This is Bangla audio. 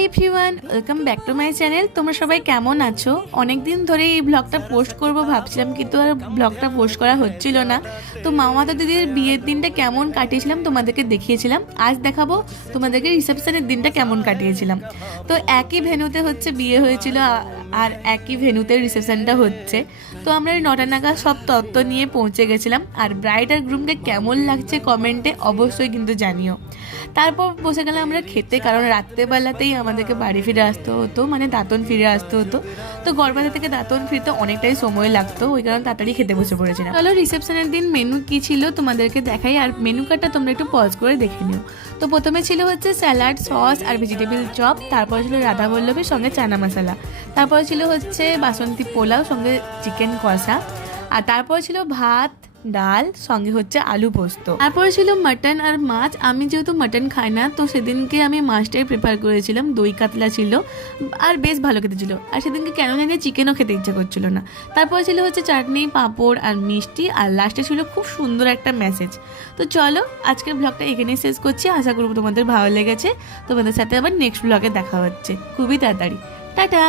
Hi everyone, welcome back to my channel. তোমরা সবাই কেমন আছো? অনেক দিন ধরে এই ব্লগটা পোস্ট করব ভাবছিলাম, কিন্তু আর ব্লগটা পোস্ট করা হচ্ছিল না। তো মামাতো দিদির বিয়ের দিনটা কেমন কাটিয়েছিলাম তোমাদেরকে দেখিয়েছিলাম। আজ দেখাবো তোমাদেরকে রিসেপশনের দিনটা কেমন কাটিয়েছিলাম। তো একই ভেন্যুতে হচ্ছে বিয়ে হয়েছিল, আর একই ভেন্যুতে রিসেপশনটা হচ্ছে। তো আমরা 9টা নাগাদ সব তত্ত্ব নিয়ে পৌঁছে গেছিলাম। আর ব্রাইড আর গ্রুমকে কেমন লাগছে কমেন্টে অবশ্যই কিন্তু জানিও। তারপর বসে গেলাম আমরা খেতে, কারণ রাত্রেবেলাতেই আমাদেরকে বাড়ি ফিরে আসতে হতো, মানে দাঁতন ফিরে আসতে হতো। তো গড়বাজার থেকে দাঁতন ফিরতে অনেকটাই সময় লাগতো, ওই কারণে তাড়াতাড়ি খেতে বসে পড়েছিলাম। চলো রিসেপশনের দিন মেনু কি ছিল তোমাদেরকে দেখাই, আর মেনু কার্ডটা তোমরা একটু পজ করে দেখে নিও। তো প্রথমে ছিল হচ্ছে স্যালাড, সস আর ভেজিটেবল চপ। তারপর ছিল রাধা বল্লভীর সঙ্গে চানা মশলা। তারপর ছিল হচ্ছে বাসন্তী পোলাও সঙ্গে চিকেন কষা। আর তারপর ছিল ভাত, ডাল সঙ্গে হচ্ছে আলু পোস্ত। তারপরে ছিল মাটন আর মাছ। আমি যেহেতু মাটন খাই না, তো সেদিনকে আমি মাছটাই প্রেফার করেছিলাম। দই কাতলা ছিল আর বেশ ভালো খেতে ছিল। আর সেদিনকে কেন জানি চিকেনও খেতে ইচ্ছা করছিল না। তারপরে ছিল হচ্ছে চাটনি, পাঁপড় আর মিষ্টি। আর লাস্টে ছিল খুব সুন্দর একটা মেসেজ। তো চলো আজকের ব্লগটা এখানেই শেষ করছি। আশা করবো তোমাদের ভালো লেগেছে। তোমাদের সাথে আবার নেক্সট ব্লগে দেখা হচ্ছে খুবই তাড়াতাড়ি। টাটা।